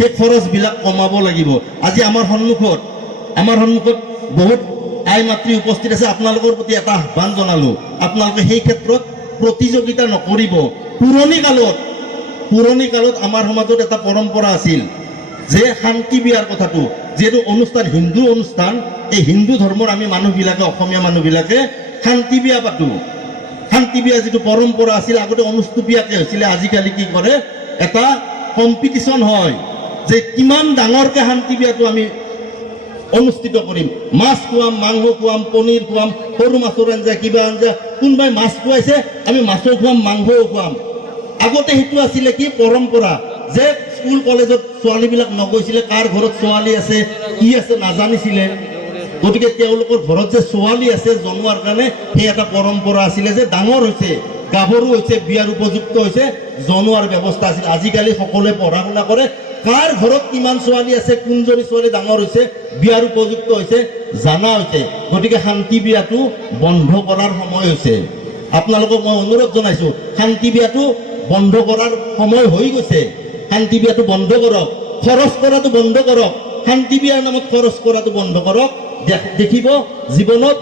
সেই খৰচবিলাক কমাব লাগিব। আজি আমাৰ সন্মুখত বহুত আই মাতৃ উপস্থিত আছে। আপোনালোকৰ প্ৰতি এটা আহ্বান জনালো, আপোনালোকে সেই ক্ষেত্ৰত প্ৰতিযোগিতা নকৰিব। পুৰণি কালত আমাৰ সমাজত এটা পৰম্পৰা আছিল যে শান্তি বিয়াৰ কথাটো, যিহেতু অনুষ্ঠান হিন্দু অনুষ্ঠান, এই হিন্দু ধৰ্মৰ আমি মানুহবিলাকে, অসমীয়া মানুহবিলাকে শান্তি বিয়া পাতো। শান্তি বিয়া যিটো পৰম্পৰা আছিল, আগতে অনুষ্টুপীয়াকে হৈছিলে, আজিকালি কি কৰে, এটা কম্পিটিশ্যন হয় যে কিমান ডাঙৰকে শান্তি বিয়াটো আমি অনুষ্ঠিত কৰিম। মাছ খুৱাম, মাংস খুৱাম, পনীৰ খুৱাম, সৰু মাছৰ আঞ্জা, কিবা আঞ্জা, কোনোবাই মাছ খুৱাইছে আমি মাছো খুৱাম, মাংসও খুৱাম। আগতে সেইটো আছিলে কি পৰম্পৰা, যে স্কুল কলেজত ছোৱালীবিলাক নগৈছিলে, কাৰ ঘৰত ছোৱালী আছে কি আছে নাজানিছিলে। গতিকে তেওঁলোকৰ ঘৰত যে ছোৱালী আছে জনোৱাৰ কাৰণে সেই এটা পৰম্পৰা আছিলে, যে ডাঙৰ হৈছে, গাভৰু হৈছে, বিয়াৰ উপযুক্ত হৈছে, জনোৱাৰ ব্যৱস্থা আছিল। আজিকালি সকলোৱে পঢ়া শুনা কৰে, কাৰ ঘৰত কিমান ছোৱালী আছে, কোনজনী ছোৱালী ডাঙৰ হৈছে, বিয়াৰ উপযুক্ত হৈছে, জানা হৈছে। গতিকে শান্তি বিয়াটো বন্ধ কৰাৰ সময় হৈছে। আপোনালোকক মই অনুৰোধ জনাইছো, শান্তি বিয়াটো বন্ধ কৰাৰ সময় হৈ গৈছে। শান্তি বিয়াটো বন্ধ কৰক, খৰচ কৰাটো বন্ধ কৰক, শান্তি বিয়াৰ নামত খৰচ কৰাটো বন্ধ কৰক। দেখিব জীৱনত